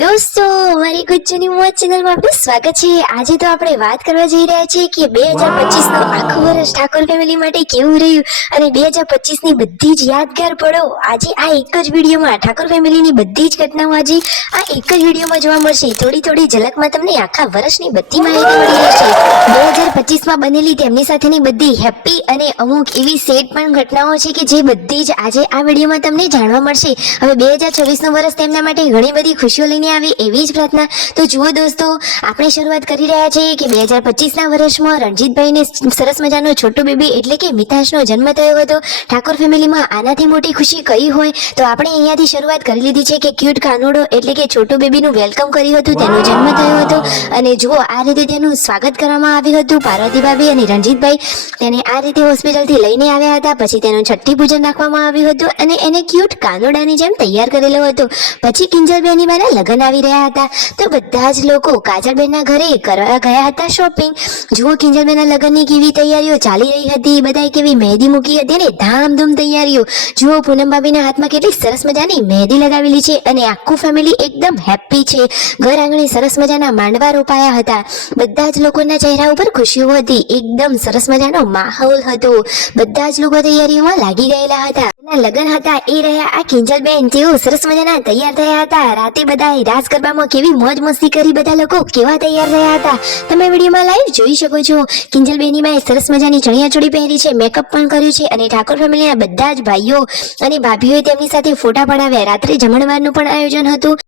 દોસ્તો, અમારી ગુજ્જુની મોજ ચેનલમાં આપનું સ્વાગત છે। આજે તો આપણે વાત કરવા જઈ રહ્યા છીએ કે 2025 નું આખું વર્ષ ઠાકોર ફેમિલી માટે કેવું રહ્યું અને 2025 ની બધી જ યાદગાર પળો આજે આ એક જ વિડીયોમાં ઠાકોર ફેમિલીની બધી જ ઘટનાઓ આજે આ એક જ વિડીયોમાં જોવા મળશે। થોડી ઝલકમાં તમને આખા વર્ષની બધી માહિતી મળી રહેશે। 2025 માં બનેલી તેમની સાથેની બધી હેપી અને અમુક એવી સેડ પણ ઘટનાઓ છે કે જે બધી જ આજે આ વિડીયોમાં તમને જાણવા મળશે। હવે 2026 નું વર્ષ તેમના માટે ઘણી બધી ખુશીઓ લઈને આવે એવી જ પ્રાર્થના। તો જુઓ દોસ્તો, આપણે શરૂઆત કરી રહ્યા છીએ કે 2025 ના વર્ષમાં રણજીતભાઈને સરસ મજાનો છોટો બેબી એટલે કે મિતાંશનો જન્મ થયો હતો। ઠાકોર ફેમિલીમાં આનાથી મોટી ખુશી કઈ હોય તો આપણે અહીંયાથી શરૂઆત કરી લીધી છે કે ક્યુટ કાનુડો એટલે કે છોટો બેબીનું વેલકમ કર્યું હતું, તેનો જન્મ થયો હતો અને જુઓ આ રીતે તેનું સ્વાગત કરવામાં આવ્યું હતું। પાર્વતી ભાભી અને રણજીતભાઈ તેને આ રીતે હોસ્પિટલથી લઈને આવ્યા હતા। પછી તેનું છઠ્ઠી પૂજન રાખવામાં આવ્યું હતું અને એને ક્યુટ કાનુડાની જેમ તૈયાર કરેલો હતો। પછી કિંજલબેનની મારા લગ્ન આવી રહ્યા હતા તો બધા જ લોકો કાજલબેનના ઘરે કરવા ગયા હતા શોપિંગ। જુઓ કિંજલબેનના લગ્નની કેવી તૈયારીઓ ચાલી રહી હતી, બધાએ કેવી મહેંદી મૂકી હતી ને ધામધૂમ તૈયારીઓ। જુઓ પૂનમ ભાભીના હાથમાં કેટલી સરસ મજાની મહેંદી લગાવેલી છે અને આખું ફેમિલી એકદમ હેપી છે। ઘર આંગણે સરસ મજાના માંડવા રોપાયા હતા, બધા જ લોકોના ચહેરા ઉપર ખુશીઓ હતી, એકદમ સરસ મજાનો માહોલ હતો, બધા જ લોકો તૈયારીઓમાં લાગી ગયેલા હતા। લગ્ન હતા એ રહ્યા આ કિંજલબેન, તેઓ સરસ મજાના તૈયાર થયા હતા। રાતે બધાએ રાસ ગરબામાં કેવી મોજ મસ્તી કરી, બધા લોકો કેવા તૈયાર થયા હતા તમે વિડીયોમાં લાઈવ જોઈ શકો છો। કિંજલબેની માએ સરસ મજાની ચણિયાચોળી પહેરી છે, મેકઅપ પણ કર્યું છે અને ઠાકોર ફેમિલીના બધા જ ભાઈઓ અને ભાભીઓએ તેમની સાથે ફોટા પડાવ્યા। રાત્રે જમણવારનું પણ આયોજન હતું।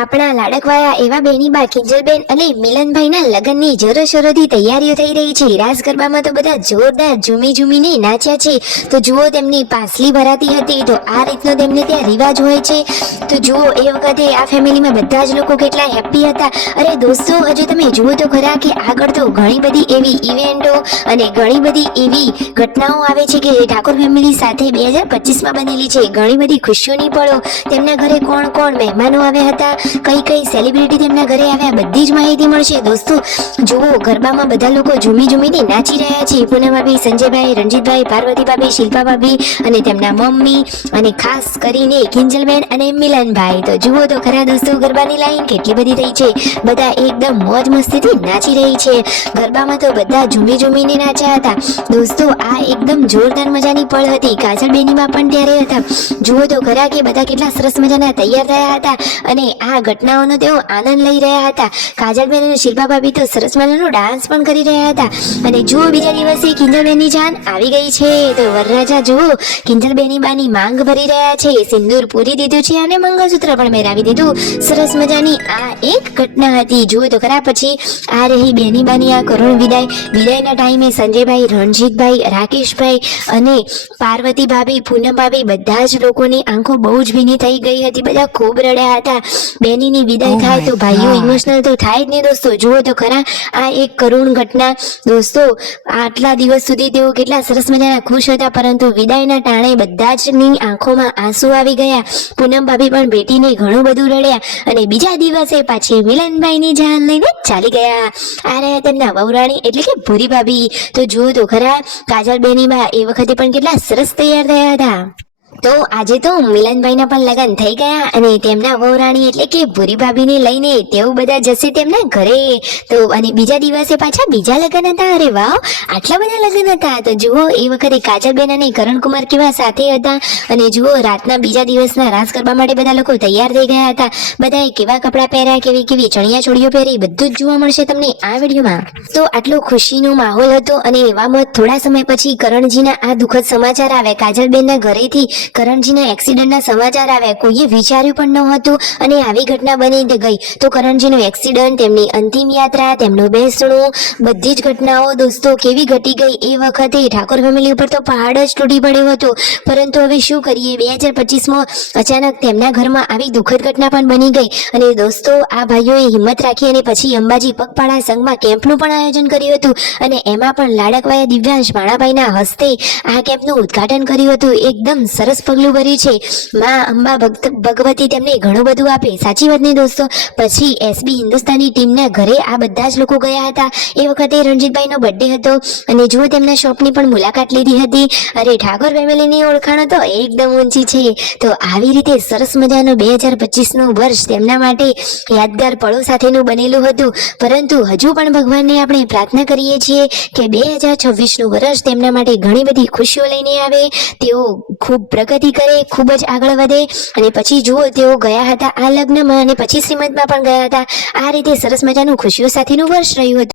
આપણા લાડકવાયા એવા બેનીબા કિંજલબેન અને મિલનભાઈના લગ્નની જોરોશોરોથી તૈયારીઓ થઈ રહી છે। રાસ ગરબામાં તો બધા જોરદાર ઝૂમીને નાચ્યા છે। તો જુઓ તેમની પાસલી ભરાતી હતી, તો આ રીતનો તેમને ત્યાં રિવાજ હોય છે। તો જુઓ એ વખતે આ ફેમિલીમાં બધા જ લોકો કેટલા હેપી હતા। અરે દોસ્તો, હજુ તમે જુઓ તો ખરા કે આગળ તો ઘણી બધી એવી ઇવેન્ટો અને ઘણી બધી એવી ઘટનાઓ આવે છે કે ઠાકોર ફેમિલી સાથે 2025 માં બનેલી છે। ઘણી બધી ખુશીઓની પળો, તેમના ઘરે કોણ કોણ મહેમાનો આવ્યા હતા, કઈ સેલિબ્રિટી તેમના ઘરે આવ્યા, બધી જ માહિતી મળશે। દોસ્તો જુઓ, ગરબામાં બધા લોકો ઝૂમીને નાચી રહ્યા છે। પૂનમ ભાભી, સંજયભાઈ, રણજીતભાઈ, પાર્વતી ભાભી, શિલ્પા ભાભી અને તેમના મમ્મી અને ખાસ કરીને કિંજલબેન અને મિલનભાઈ। તો જુઓ તો ખરા દોસ્તો, ગરબાની લાઈન કેટલી બધી થઈ છે, બધા એકદમ મોજ મસ્તીથી નાચી રહી છે। ગરબામાં તો બધા ઝૂમીને નાચ્યા હતા। દોસ્તો આ એકદમ જોરદાર મજાની પળ હતી, કાજલબેનીમાં પણ ત્યારે હતા। જુઓ તો ખરા કે બધા કેટલા સરસ મજાના તૈયાર થયા હતા અને આ ઘટનાઓનો તેઓ આનંદ લઈ રહ્યા હતા। કાજલબેન અને શિલ્પા ભાભી તો સરસ મજાનો ડાન્સ પણ કરી રહ્યા હતા। અને જુઓ બીજા દિવસે કિંજલબેનની જાન આવી ગઈ છે। તો વરરાજા જુઓ કિંજલબેની બાની માંગ ભરી રહ્યા છે, સિંદૂર પૂરી દીધું છે અને મંગળસૂત્ર પણ પહેરાવી દીધું। સરસ મજાની આ એક ઘટના હતી। જુઓ તો ખરા પછી આ રહી બેની બાની આ કરુણ વિદાયના ટાઈમે સંજયભાઈ, રણજીતભાઈ, રાકેશભાઈ અને પાર્વતી ભાભી, પૂનમ ભાભી બધા જ લોકોની આંખો બહુ જ ભીની થઈ ગઈ હતી, બધા ખૂબ રડ્યા હતા। બેનીની વિદાય થાય તો ભાઈઓ ઇમોશનલ તો થાય જ ને દોસ્તો। જુઓ તો ખરા આ એક કરુણ ઘટના। દોસ્તો આટલા દિવસ સુધી તેઓ કેટલા સરસ મજાના ખુશ હતા, પરંતુ વિદાયના ટાણે બધા જ ની આંખોમાં આંસુ આવી ગયા। પૂનમ ભાભી પણ બેટીને ઘણું બધું રડ્યા અને બીજા દિવસે પાછી મિલનભાઈની જાન લઈને ચાલી ગયા। આ રહ્યા તેમના વહુરાણી એટલે કે ભૂરી ભાભી। તો જુઓ તો ખરા કાજલબેનીમાં એ વખતે પણ કેટલા સરસ તૈયાર થયા હતા। તો આજે તો મિલનભાઈના પણ લગ્ન થઈ ગયા અને તેમના વહુરાણી એટલે કે ભૂરી ભાભીને લઈને તેઓ બધા જશે તેમના ઘરે। તો અને બીજા દિવસે પાછા બીજા લગ્ન હતા। અરે વાહ, આટલા બધા લગ્ન હતા। તો જુઓ એ વખતે કાજલબેન અને કરણકુમાર કેવા સાથે હતા અને જુઓ રાતના બીજા દિવસના રાસ ગરબા માટે બધા લોકો તૈયાર થઈ ગયા હતા। બધાએ કેવા કપડાં પહેર્યા, કેવી ચણિયાચોળીઓ પહેરી, બધું જ જોવા મળશે તમને આ વિડીયોમાં। તો આટલો ખુશીનો માહોલ હતો અને એવામાં થોડા સમય પછી કરણજીના આ દુઃખદ સમાચાર આવ્યા। કાજલબેનના ઘરેથી કરણજીના એક્સિડન્ટના સમાચાર આવ્યા, કોઈએ વિચાર્યું પણ ન હતું અને આવી ઘટના બની ગઈ। તો કરણજીનું એક્સિડન્ટ, તેમની અંતિમ યાત્રા, તેમનું બેસણું, બધી જ ઘટનાઓ દોસ્તો કેવી ઘટી ગઈ એ વખતે ઠાકોર ફેમિલી ઉપર તો પહાડ જ તૂટી પડ્યો હતો। પરંતુ હવે શું કરીએ, 2025માં અચાનક તેમના ઘરમાં આવી દુઃખદ ઘટના પણ બની ગઈ અને દોસ્તો આ ભાઈઓએ હિંમત રાખી અને પછી અંબાજી પગપાળા સંઘમાં કેમ્પનું પણ આયોજન કર્યું હતું અને એમાં પણ લાડકવાયા દિવ્યાંશ માણાભાઈના હસ્તે આ કેમ્પનું ઉદ્ઘાટન કર્યું હતું। એકદમ સરસ સરસ પગલું ભર્યું છે. માં અંબા ભગવતી તેમને ઘણું બધું આપે. સાચી વાત ને દોસ્તો? પછી એસબી હિન્દુસ્તાની ટીમના ઘરે આ બધા જ લોકો ગયા હતા. એ વખતે રણજીતભાઈનો બર્થડે હતો અને જુઓ તેમના શોપની પણ મુલાકાત લીધી હતી. અરે ઠાકોર ફેમિલીની ઓળખાણો તો એકદમ ઊંચી છે. તો આવી રીતે સરસ મજાનું 2025નું વર્ષ તેમના માટે યાદગાર પળો સાથેનું બનેલું હતું. પરંતુ હજુ પણ ભગવાનને આપણે પ્રાર્થના કરીએ છીએ કે 2026નું વર્ષ તેમના માટે ઘણી બધી ખુશીઓ લઈને આવે, તેઓ ખૂબ પ્રગતિ કરે, ખૂબ જ આગળ વધે. અને પછી જુઓ તેઓ ગયા હતા આ લગ્નમાં અને પછી શ્રીમંતમાં પણ ગયા હતા. આ રીતે સરસ મજાનું ખુશીઓ સાથેનું વર્ષ રહ્યું હતું.